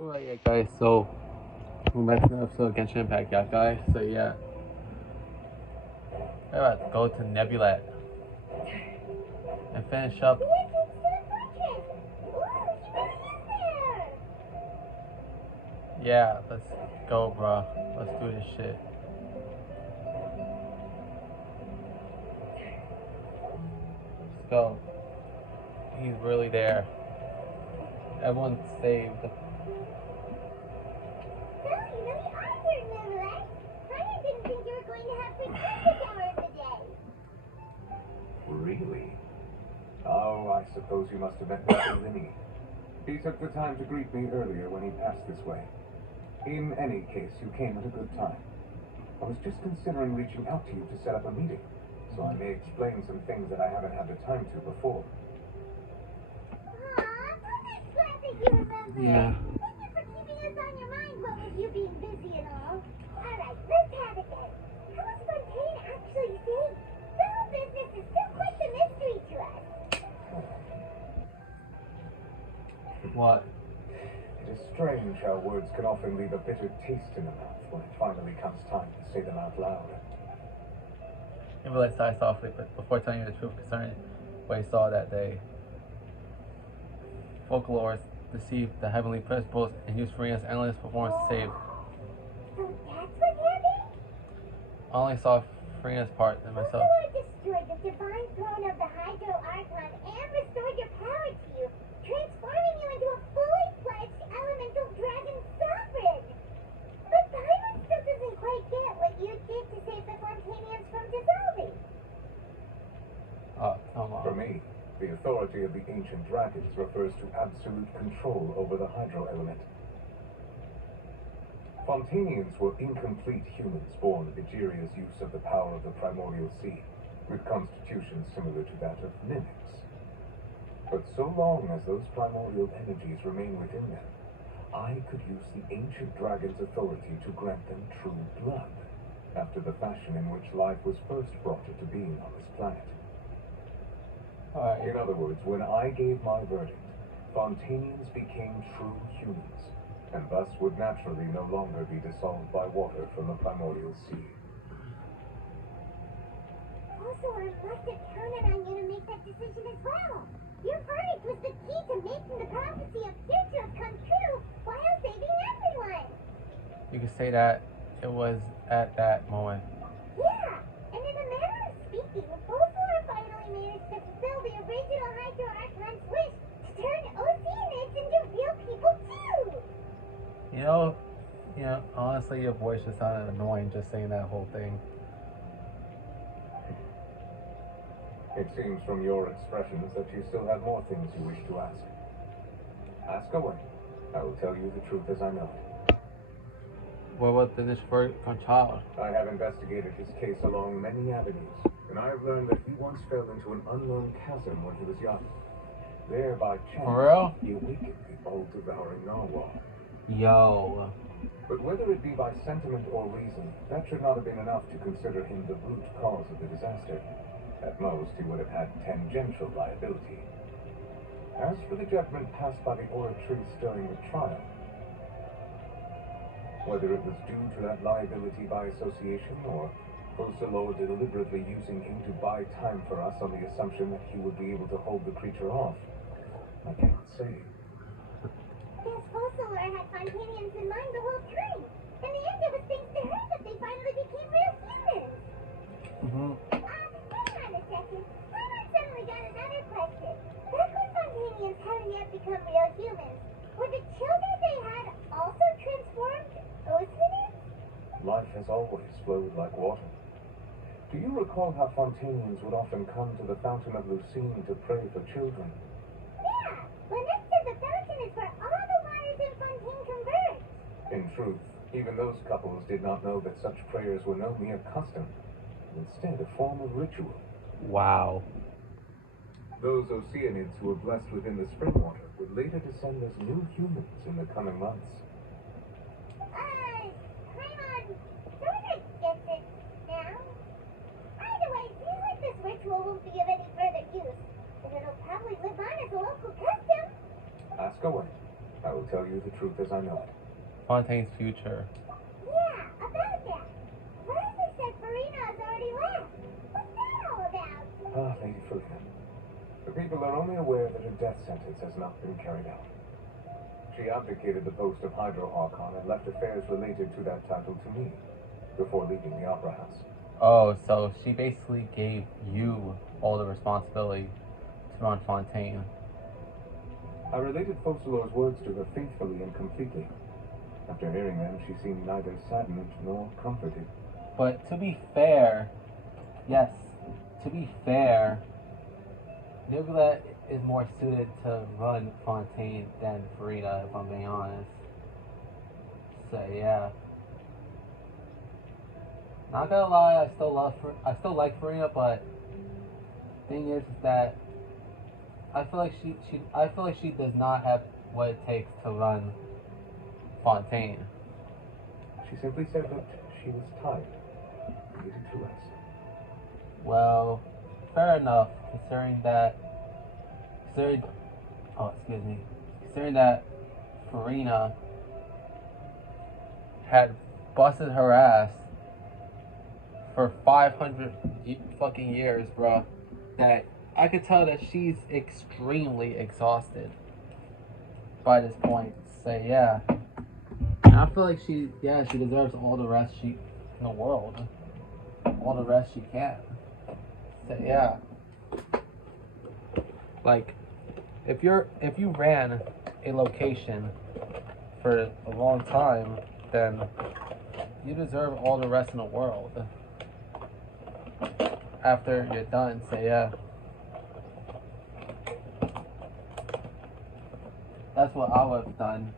Alright, yeah, guys, so we're back to another episode of Genshin Impact, yeah, guys. So, yeah, we're about to go to Neuvillette and finish up. Yeah, let's go, bro. Let's do this shit. Let's go. He's really there. Everyone's saved. Really? Oh, I suppose you must have met Mr. Linny. He took the time to greet me earlier when he passed this way. In any case, you came at a good time. I was just considering reaching out to you to set up a meeting, so I may explain some things that I haven't had the time to before. Aw, I'm glad that you remember. Yeah. Thank you for keeping us on your mind, what with you being busy and all. Alright, let's have it then. How was Fontaine actually safe? The whole business is still quite the mystery to us. What? It is strange how words can often leave a bitter taste in the mouth when it finally comes time to say them out loud. Neuvillette sighed softly, but before telling you the truth concerning what he saw that day. Folklore deceived the heavenly principles and used Farina's endless performance to save. So that's what happened? I only saw Farina's part and myself. Folklore destroyed the divine throne of the Hydro Archon and restored your power to you, transforming you into a fully fledged elemental dragon sovereign. But Paimon still doesn't quite get what you did to save the Fontanians from dissolving. Oh, come For on. me, the authority of the ancient dragons refers to absolute control over the hydro element. Fontanians were incomplete humans born of Egeria's use of the power of the primordial sea, with constitutions similar to that of mimics. But so long as those primordial energies remain within them, I could use the ancient dragon's authority to grant them true blood, after the fashion in which life was first brought into being on this planet. Alright. In other words, when I gave my verdict, Fontanians became true humans, and thus would naturally no longer be dissolved by water from the primordial sea. Also, I must have counted on you to make that decision as well. Your verdict was the key to making the prophecy of futures come true while saving everyone. You could say that it was at that moment. Yeah, and in a manner of speaking, Folklore finally managed to fulfill the original Hydro Archon's wish to turn Oceanids into real people too. You know, honestly, your voice just sounded annoying just saying that whole thing. It seems from your expressions that you still have more things you wish to ask. Ask away. I will tell you the truth as I know it. What about the dish from child? I have investigated his case along many avenues, and I have learned that he once fell into an unknown chasm when he was young. There, by chance, For real? he awakened the all-devouring narwhal. Yo. But whether it be by sentiment or reason, that should not have been enough to consider him the root cause of the disaster. At most, he would have had tangential liability. As for the judgment passed by the oratrice during the trial, whether it was due to that liability by association, or Focalor deliberately using him to buy time for us on the assumption that he would be able to hold the creature off, I cannot say. Guess Folklore had Fontanians in mind the whole time. In the end, it was thanks to her that they finally became real humans. Hang on a second. Paimon suddenly got another question. Back when Fontanians hadn't yet become real humans, were the children they had also transformed Oceanids? Life has always flowed like water. Do you recall how Fontanians would often come to the Fountain of Lucine to pray for children? Yeah, Lynette said the fountain is where all the waters in Fontaine converge. In truth, even those couples did not know that such prayers were no mere custom, but instead a form of ritual. Wow. Those Oceanids who were blessed within the spring water would later descend as new humans in the coming months. Paimon sorta gets it now. Either way, it seems like this ritual won't be of any further use, but it'll probably live on as a local custom. Ask away. I will tell you the truth as I know it. Fontaine's future. Yeah, about that. Versa said Farina has already left. What's that all about? Ah, Lady Farina. The people are only aware that her death sentence has not been carried out. She abdicated the post of Hydro Archon and left affairs related to that title to me before leaving the Opera House. Oh, so she basically gave you all the responsibility to run Fontaine. I related Focalor's words to her faithfully and completely. After hearing them, she seemed neither saddened nor comforted. But to be fair, yes, to be fair, Neuvillette is more suited to run Fontaine than Farina, if I'm being honest. So yeah. Not gonna lie, I still like Farina, but thing is that I feel like she does not have what it takes to run Fontaine. She simply said that she was tired, needed to rest. Well, fair enough, considering that Farina had busted her ass for 500 fucking years, bro. That I could tell that she's extremely exhausted by this point. So yeah, and I feel like she deserves all the rest in the world, all the rest she can. So yeah, like if you ran a location for a long time, then you deserve all the rest in the world after you're done. So yeah, that's what I would have done,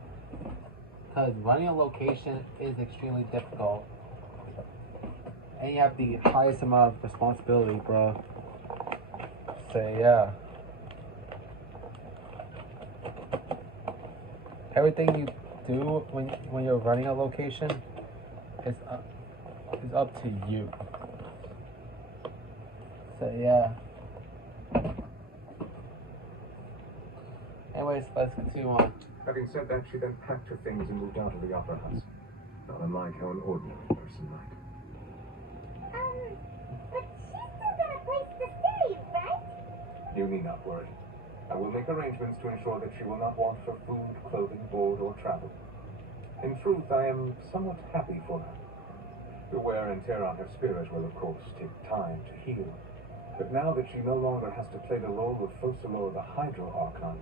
because running a location is extremely difficult and you have the highest amount of responsibility, bro. So yeah, everything you do when you're running a location is up to you. So yeah. Anyways, let's continue on. Having said that, she then packed her things and moved out of the Opera House. Not unlike how an ordinary person might. But she's still got a place to stay, right? You need not worry. I will make arrangements to ensure that she will not want for food, clothing, board, or travel. In truth, I am somewhat happy for her. The wear and tear on her spirit will, of course, take time to heal. But now that she no longer has to play the role of Focalor the Hydro Archon,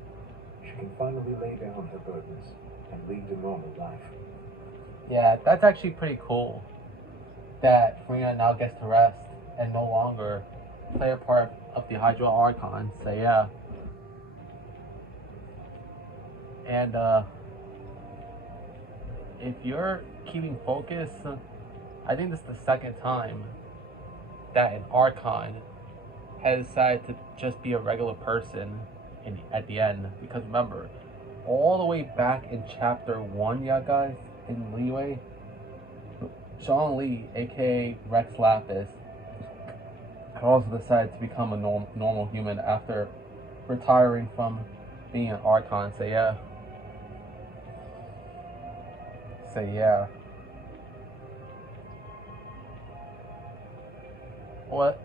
she can finally lay down her burdens and lead a normal life. Yeah, that's actually pretty cool that Farina now gets to rest and no longer play a part of the Hydro Archon. So yeah. And if you're keeping focus, I think this is the second time that an Archon has decided to just be a regular person at the end. Because remember, all the way back in chapter 1, yeah guys, in Leeway, Sean Lee, aka Rex Lapis, also decided to become a normal human after retiring from being an Archon. So yeah. So yeah. What?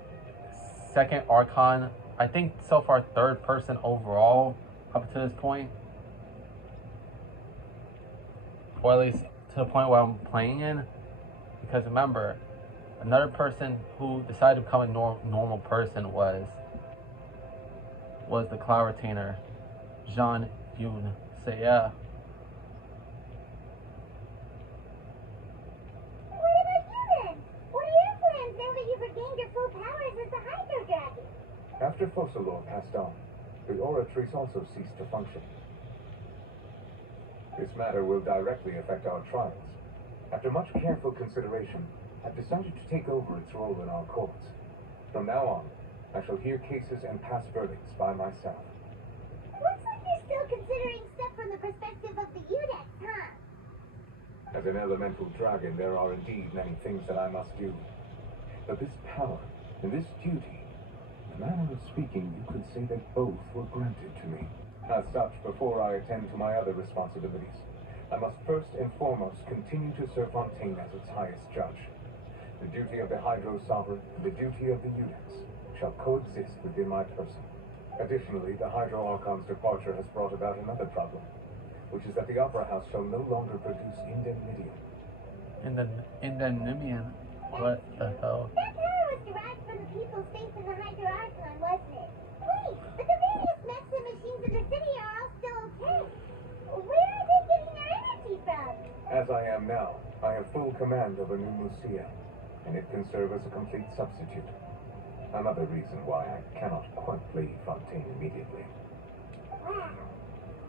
Second Archon, I think so far third person overall up to this point. Or at least to the point where I'm playing in. Because remember, another person who decided to become a normal person was the Cloud Retainer, Jean Yoon. So yeah. What about you then? What are your plans now that you've regained your full powers as the Hydro Dragon? After Focalor passed on, the Oratrice also ceased to function. This matter will directly affect our trials. After much careful consideration, I've decided to take over its role in our courts. From now on, I shall hear cases and pass verdicts by myself. Looks like you're still considering stuff from the perspective of the Udex, huh? As an elemental dragon, there are indeed many things that I must do. But this power and this duty, in a manner of speaking, you could say that both were granted to me. As such, before I attend to my other responsibilities, I must first and foremost continue to serve Fontaine as its highest judge. The duty of the Hydro Sovereign and the duty of the Eunuchs shall coexist within my person. Additionally, the Hydro Archon's departure has brought about another problem, which is that the Opera House shall no longer produce indemnitium. Indemnitium? What the hell? That power was derived from the people's faith in the Hydro Archon, wasn't it? Wait, but the various mechs and machines in the city are all still okay. Where are they getting their energy from? As I am now, I have full command over New Lucia, and it can serve as a complete substitute. Another reason why I cannot quite leave Fontaine immediately. Wow.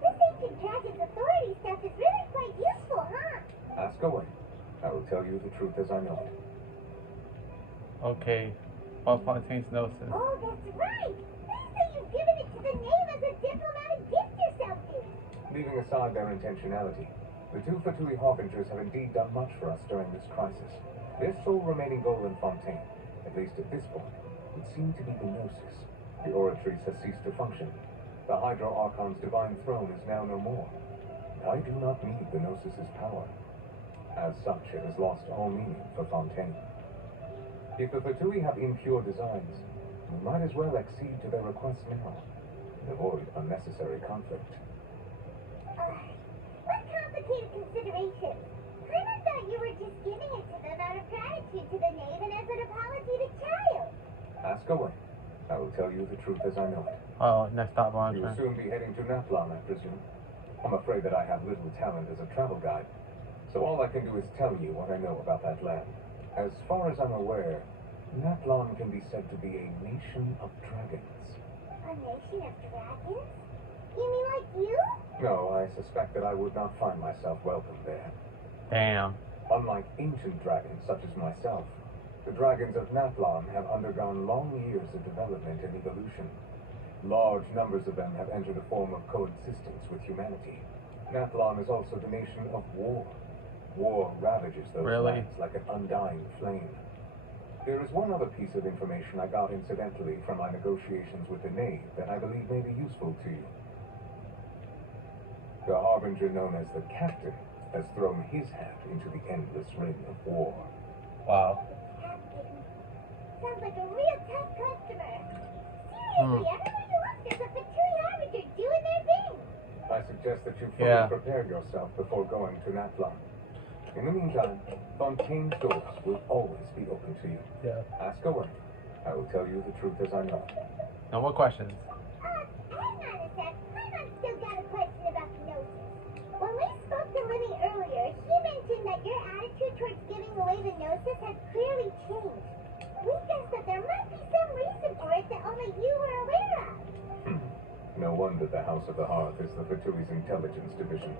This ancient dragon's authority stuff is really quite useful, huh? Ask away. I will tell you the truth as I know it. Okay. Well, Fontaine's gnosis. Oh, that's right! Please say you've given it to the knave as a diplomatic gift or something! Leaving aside their intentionality, the two Fatui Harbingers have indeed done much for us during this crisis. Their sole remaining goal in Fontaine, at least at this point, would seem to be the Gnosis. The Oratrice has ceased to function. The Hydro Archon's divine throne is now no more. I do not need the Gnosis's power. As such, it has lost all meaning for Fontaine. If the Fatui have impure designs, we might as well accede to their requests now and avoid unnecessary conflict. What complicated considerations? I thought you were just giving it to them out of gratitude to the knave and as an apology to Child. Ask away. I will tell you the truth as I know it. Oh, next stop on You will soon be heading to Natlan, I presume. I'm afraid that I have little talent as a travel guide, so all I can do is tell you what I know about that land. As far as I'm aware, Natlan can be said to be a nation of dragons. A nation of dragons? You mean like you? No, I suspect that I would not find myself welcome there. Damn. Unlike ancient dragons such as myself, the dragons of Natlan have undergone long years of development and evolution. Large numbers of them have entered a form of coexistence with humanity. Natlan is also the nation of war. War ravages those lands like an undying flame. There is one other piece of information I got incidentally from my negotiations with the Knave that I believe may be useful to you. The Harbinger known as the Captain has thrown his hat into the endless ring of war. Wow. Captain. Sounds like a real tough customer. Seriously, everywhere you look, there's a Fatui Harbinger doing their thing. I suggest that you fully prepare yourself before going to Natlan. In the meantime, Fontaine's doors will always be open to you. Yeah. Ask away. I will tell you the truth as I know it. No more questions. Hang on a sec. I've still got a question about the Gnosis. When we spoke to Limmy earlier, he mentioned that your attitude towards giving away the Gnosis has clearly changed. We guessed that there might be some reason for it that only you were aware of. No wonder the House of the Hearth is the Fatui's intelligence division.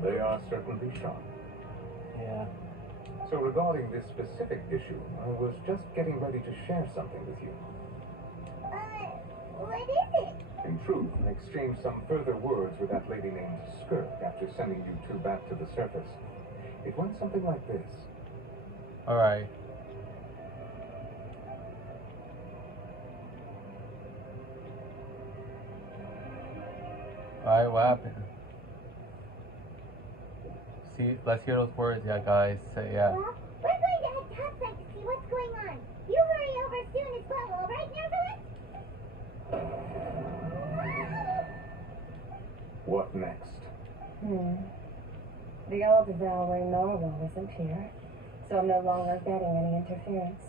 They are certainly sharp. Yeah. So regarding this specific issue, I was just getting ready to share something with you. What is it? In truth, I exchanged some further words with that lady named Skirk after sending you two back to the surface. It went something like this. Alright. Alright, what happened? See, let's hear those words, yeah, guys. Say, yeah. Well, we're going to head topside to see what's going on. You hurry over soon as well, all right, Neuvillette? What next? The all-devouring narwhal isn't here, so I'm no longer getting any interference.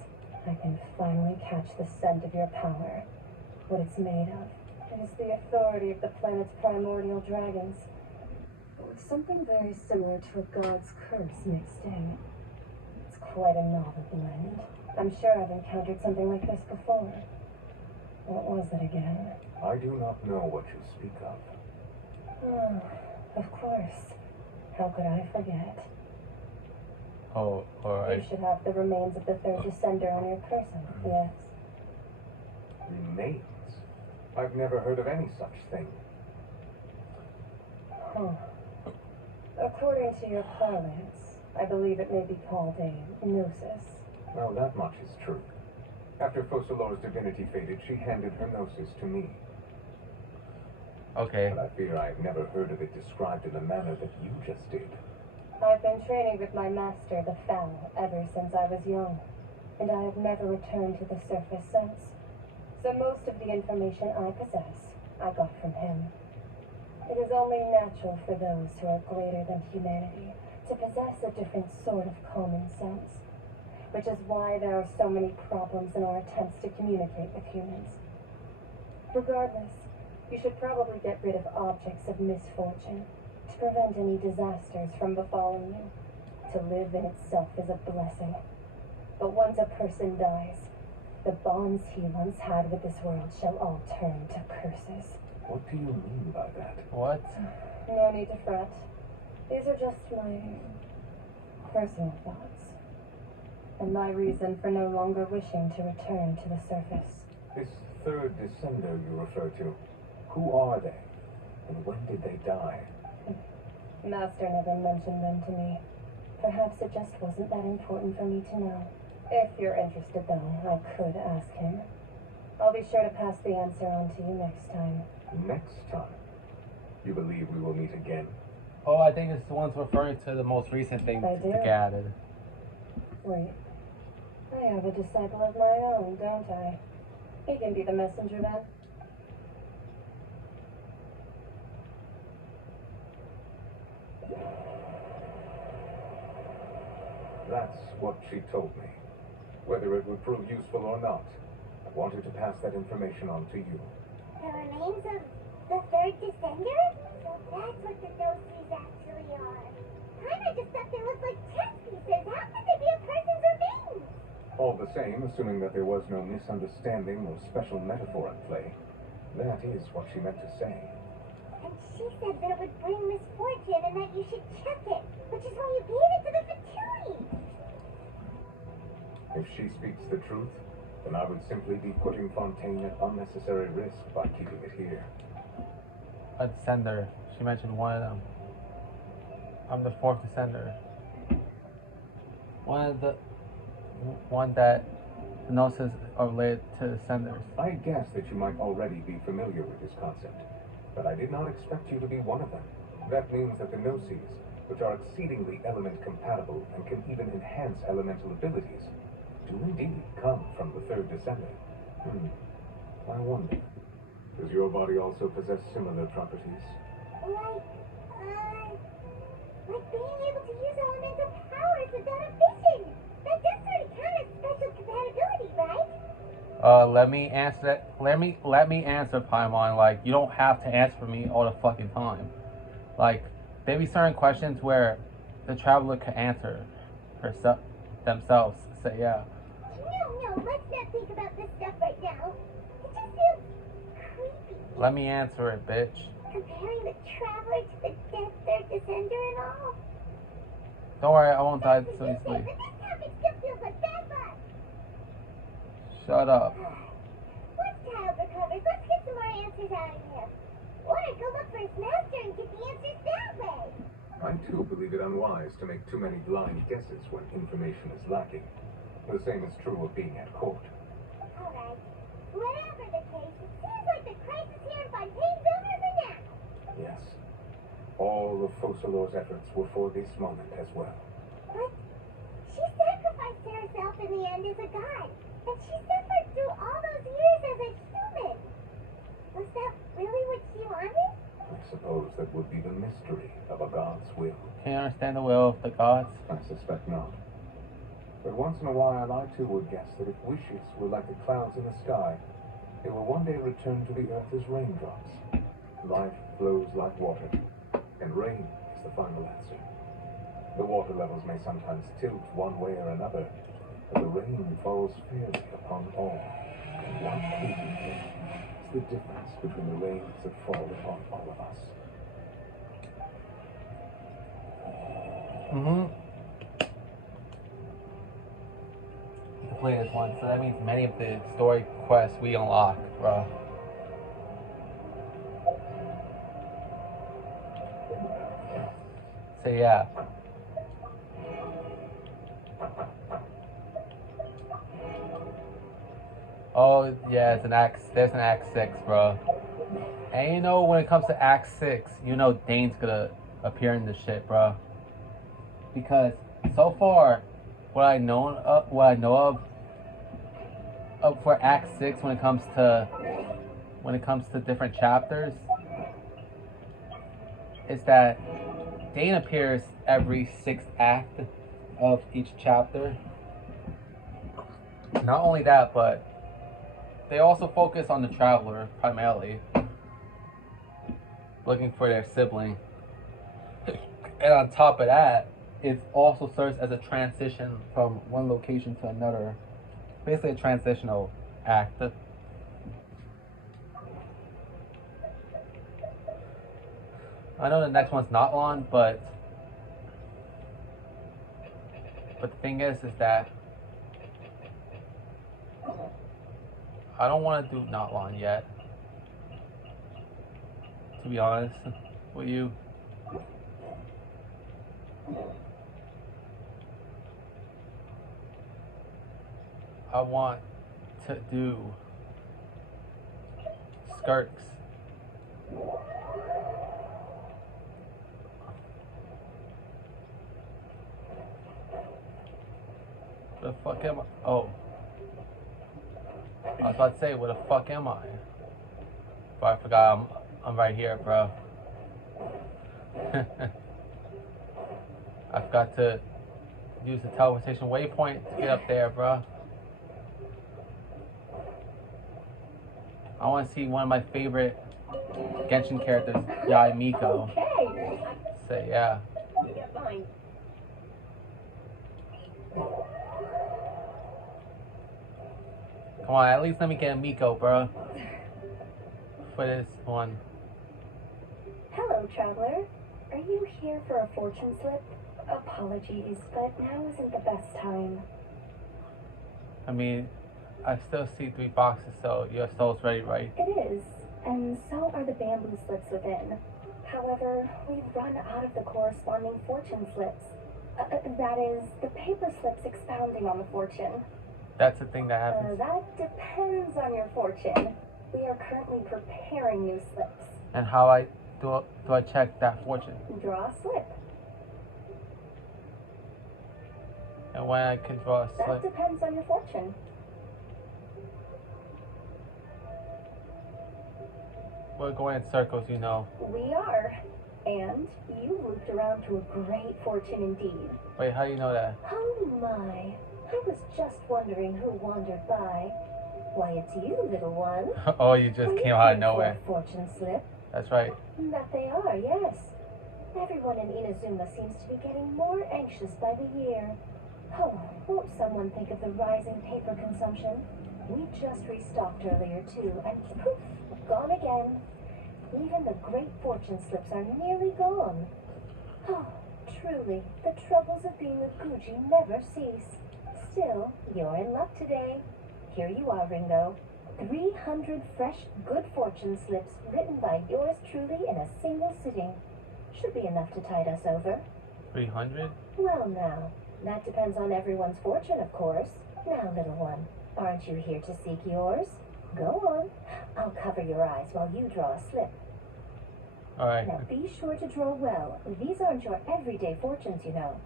I can finally catch the scent of your power. What it's made of. It is the authority of the planet's primordial dragons. With something very similar to a god's curse mixed in. It's quite a novel blend. I'm sure I've encountered something like this before. What was it again? I do not know what you speak of. Oh, of course. How could I forget? Oh, alright. You should have the remains of the third descender on your person, yes. Remains? I've never heard of any such thing. Huh. According to your parlance, I believe it may be called a gnosis. Well, that much is true. After Focalor's divinity faded, she handed her gnosis to me. Okay. but I fear I have never heard of it described in the manner that you just did. I've been training with my master, the Fowl, ever since I was young, and I have never returned to the surface since. So most of the information I possess, I got from him. It is only natural for those who are greater than humanity to possess a different sort of common sense, which is why there are so many problems in our attempts to communicate with humans. Regardless, you should probably get rid of objects of misfortune to prevent any disasters from befalling you. To live in itself is a blessing. But once a person dies, the bonds he once had with this world shall all turn to curses. What do you mean by that? What? No need to fret. These are just my personal thoughts, and my reason for no longer wishing to return to the surface. This third descender you refer to, who are they? And when did they die? Master never mentioned them to me. Perhaps it just wasn't that important for me to know. If you're interested, though, I could ask him. I'll be sure to pass the answer on to you next time. Next time? You believe we will meet again? Oh, I think it's the one's referring to the most recent thing I to do. get added. Wait. I have a disciple of my own, don't I? He can be the messenger then. That's what she told me. Whether it would prove useful or not, I wanted to pass that information on to you. The remains of the third descender? So that's what the Gnosis actually are. Kinda just thought they looked like chess pieces. How could they be a person's remains? All the same, assuming that there was no misunderstanding or special metaphor at play, that is what she meant to say. And she said that it would bring misfortune and that you should check it, which is why you gave it to the Fatui. If she speaks the truth, then I would simply be putting Fontaine at unnecessary risk by keeping it here. A descender. She mentioned one of them. I'm the fourth descender. One that the gnosis are related to descenders. I guessed that you might already be familiar with this concept, but I did not expect you to be one of them. That means that the Gnosis, which are exceedingly element compatible and can even enhance elemental abilities, do indeed come from the third descender. I wonder, does your body also possess similar properties? Like being able to use elemental powers without a vision. That does sort of count as special compatibility, right? Let me answer that. Let me answer, Paimon. Like, you don't have to answer for me all the fucking time. Like, there be certain questions where the traveler can answer herself themselves. Say yeah. No, let's not think about this stuff right now. It just feels creepy. Let me answer it, bitch. Comparing the traveler to the dead third descender and all. Don't worry, I won't die so But easily. this topic still feels like bad luck. Shut up. Once Child recovers, let's get some more answers out of him. Or go look for his master and get the answers that way. I too believe it unwise to make too many blind guesses when information is lacking. The same is true of being at court. Alright. Whatever the case, it seems like the crisis here in Fontaine's over for now. Yes. All of Focalor's efforts were for this moment as well. But she sacrificed herself in the end as a god. And she suffered through all those years as a human. Was that really what she wanted? I suppose that would be the mystery of a god's will. Can you understand the will of the gods? I suspect not. But once in a while, I too would guess that if wishes were like the clouds in the sky, they will one day return to the earth as raindrops. Life flows like water, and rain is the final answer. The water levels may sometimes tilt one way or another, but the rain falls fairly upon all. And one pleasing thing is the difference between the rains that fall upon all of us. Complete this one, so that means many of the story quests we unlock, bro. So yeah. Oh yeah, it's an Act. There's an Act 6, bro. And you know, when it comes to Act 6, you know Dane's gonna appear in this shit, bro. Because so far, what I know of for Act 6 when it comes to different chapters, is that Dane appears every 6th act of each chapter. Not only that, but they also focus on the traveler primarily, looking for their sibling. And on top of that, it also serves as a transition from one location to another. Basically a transitional act. I know the next one's not on, but the thing is that I don't want to do not on yet. To be honest with you. I want to do Skirks. The fuck am I? Oh. I was about to say, where the fuck am I? But I forgot I'm right here, bro. I've got to use the teleportation waypoint to get up there, bro. I want to see one of my favorite Genshin characters, Yai Miko. Okay. Say yeah. Get mine. Come on, at least let me get a Miko, bro. For this one. Hello, traveler. Are you here for a fortune slip? Apologies, but now isn't the best time. I mean, I still see 3 boxes, so your soul's ready, right? It is, and so are the bamboo slips within. However, we've run out of the corresponding fortune slips. That is, the paper slips expounding on the fortune. That's the thing that happens. That depends on your fortune. We are currently preparing new slips. And how do I check that fortune? Draw a slip. And when I can draw a That slip? depends on your fortune. We're going in circles, you know. We are. And you looped around to a great fortune indeed. Wait, how do you know that? Oh my. I was just wondering who wandered by. Why, it's you, little one. Oh, you just came out of nowhere. Fortune slip. That's right. That they are, yes. Everyone in Inazuma seems to be getting more anxious by the year. Oh, won't someone think of the rising paper consumption? We just restocked earlier too, and poof, gone again. Even the great fortune slips are nearly gone. Oh, truly, the troubles of being a Guji never cease. Still, you're in luck today. Here you are, Ringo. 300 fresh, good fortune slips written by yours truly in a single sitting. Should be enough to tide us over. 300? Well now, that depends on everyone's fortune, of course. Now, little one, aren't you here to seek yours? Go on. I'll cover your eyes while you draw a slip. Alright. Now be sure to draw well. These aren't your everyday fortunes, you know.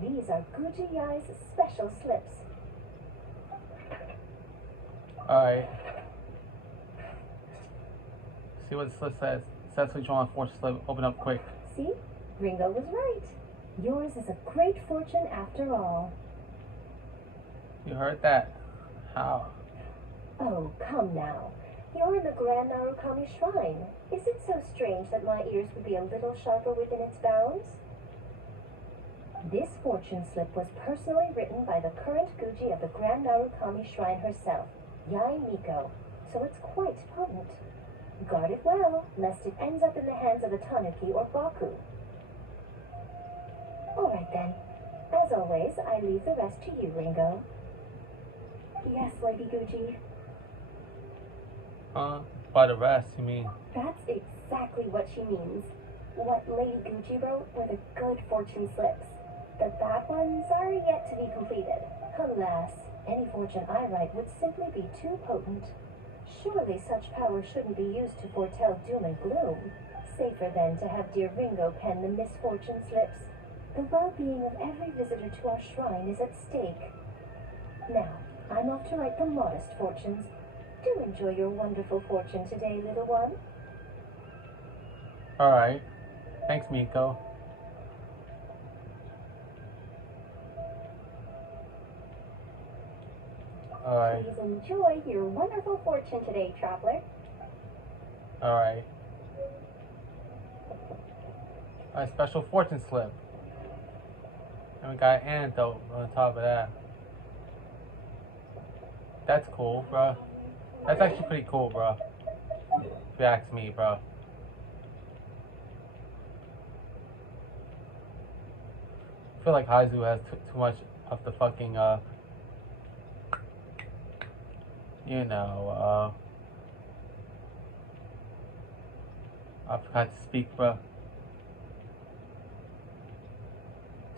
These are Guji Yai's special slips. Alright. See what the slip says. Successfully drawn a fortune slip. Open up quick. See? Ringo was right. Yours is a great fortune after all. You heard that? How? Oh, come now. You're in the Grand Narukami Shrine. Is it so strange that my ears would be a little sharper within its bounds? This fortune slip was personally written by the current Guji of the Grand Narukami Shrine herself, Yai Miko, so it's quite potent. Guard it well, lest it ends up in the hands of a Tanuki or Baku. All right then. As always, I leave the rest to you, Ringo. Yes, Lady Guji. By the rest, you mean? That's exactly what she means. What Lady Guji wrote were the good fortune slips. The bad ones are yet to be completed. Alas, any fortune I write would simply be too potent. Surely such power shouldn't be used to foretell doom and gloom. Safer then to have dear Ringo pen the misfortune slips. The well-being of every visitor to our shrine is at stake. Now, I'm off to write the modest fortunes. Do enjoy your wonderful fortune today, little one. Alright. Thanks, Miko. Alright. Please enjoy your wonderful fortune today, traveler. Alright. A special fortune slip. And we got an antidote on top of that. That's cool, bro. That's actually pretty cool, bro. If you ask me, bro. I feel like Haizu has too much of the fucking, you know, I forgot to speak, bro.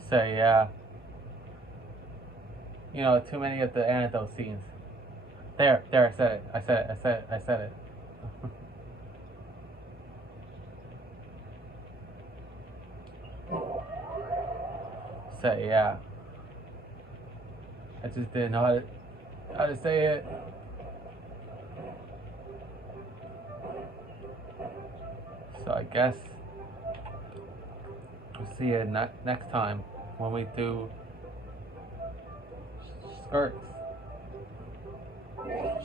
So, yeah. You know, too many of the anecdote scenes. There, I said it. I said it. So, yeah. I just didn't know how to say it. So I guess we'll see you next time when we do skirts.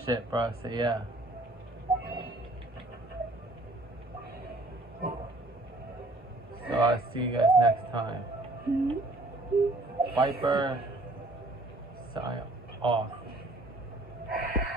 Shit, bro. So yeah. So I'll see you guys next time. Viper, sign off.